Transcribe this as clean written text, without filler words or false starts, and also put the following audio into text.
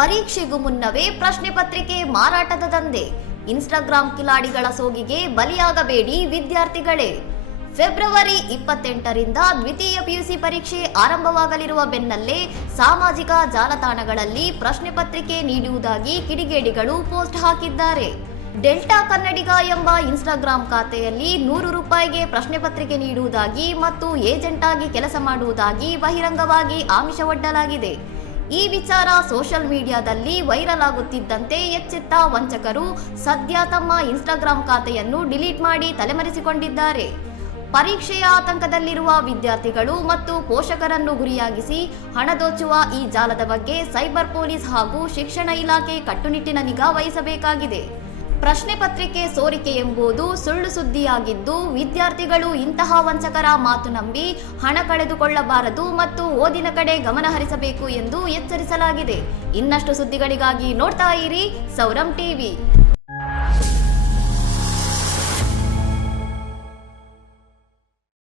ಪರೀಕ್ಷೆಗೂ ಮುನ್ನವೇ ಪ್ರಶ್ನೆ ಪತ್ರಿಕೆ ಮಾರಾಟದ ದಂಧೆ. ಇನ್ಸ್ಟಾಗ್ರಾಂ ಕಿಲಾಡಿಗಳ ಸೋಗಿಗೆ ಬಲಿಯಾಗಬೇಡಿ ವಿದ್ಯಾರ್ಥಿಗಳೇ. ಫೆಬ್ರವರಿ 28ರಿಂದ ದ್ವಿತೀಯ ಪಿಯುಸಿ ಪರೀಕ್ಷೆ ಆರಂಭವಾಗಲಿರುವ ಬೆನ್ನಲ್ಲೇ ಸಾಮಾಜಿಕ ಜಾಲತಾಣಗಳಲ್ಲಿ ಪ್ರಶ್ನೆ ಪತ್ರಿಕೆ ನೀಡುವುದಾಗಿ ಕಿಡಿಗೇಡಿಗಳು ಪೋಸ್ಟ್ ಹಾಕಿದ್ದಾರೆ. ಡೆಲ್ಟಾ ಕನ್ನಡಿಗ ಎಂಬ ಇನ್ಸ್ಟಾಗ್ರಾಂ ಖಾತೆಯಲ್ಲಿ 100 ರೂಪಾಯಿಗೆ ಪ್ರಶ್ನೆ ಪತ್ರಿಕೆ ನೀಡುವುದಾಗಿ ಮತ್ತು ಏಜೆಂಟ್ ಆಗಿ ಕೆಲಸ ಮಾಡುವುದಾಗಿ ಬಹಿರಂಗವಾಗಿ ಆಮಿಷವೊಡ್ಡಲಾಗಿದೆ. ಈ ವಿಚಾರ ಸೋಷಿಯಲ್ ಮೀಡಿಯಾದಲ್ಲಿ ವೈರಲ್ ಆಗುತ್ತಿದ್ದಂತೆ ಎಚ್ಚೆತ್ತ ವಂಚಕರು ಸದ್ಯ ತಮ್ಮ ಇನ್ಸ್ಟಾಗ್ರಾಂ ಖಾತೆಯನ್ನು ಡಿಲೀಟ್ ಮಾಡಿ ತಲೆಮರೆಸಿಕೊಂಡಿದ್ದಾರೆ. ಪರೀಕ್ಷೆಯ ಆತಂಕದಲ್ಲಿರುವ ವಿದ್ಯಾರ್ಥಿಗಳು ಮತ್ತು ಪೋಷಕರನ್ನು ಗುರಿಯಾಗಿಸಿ ಹಣ ದೋಚುವ ಈ ಜಾಲದ ಬಗ್ಗೆ ಸೈಬರ್ ಪೊಲೀಸ್ ಹಾಗೂ ಶಿಕ್ಷಣ ಇಲಾಖೆ ಕಟ್ಟುನಿಟ್ಟಿನ ನಿಗಾ ವಹಿಸಬೇಕಾಗಿದೆ. ಪ್ರಶ್ನೆ ಪತ್ರಿಕೆ ಸೋರಿಕೆ ಎಂಬುದು ಸುಳ್ಳು ಸುದ್ದಿಯಾಗಿದ್ದು, ವಿದ್ಯಾರ್ಥಿಗಳು ಇಂತಹ ವಂಚಕರ ಮಾತು ನಂಬಿ ಹಣ ಕಳೆದುಕೊಳ್ಳಬಾರದು ಮತ್ತು ಓದಿನ ಕಡೆ ಗಮನ ಹರಿಸಬೇಕು ಎಂದು ಎಚ್ಚರಿಸಲಾಗಿದೆ. ಇನ್ನಷ್ಟು ಸುದ್ದಿಗಳಿಗಾಗಿ ನೋಡ್ತಾ ಇರಿ ಸೌರಂ ಟಿವಿ.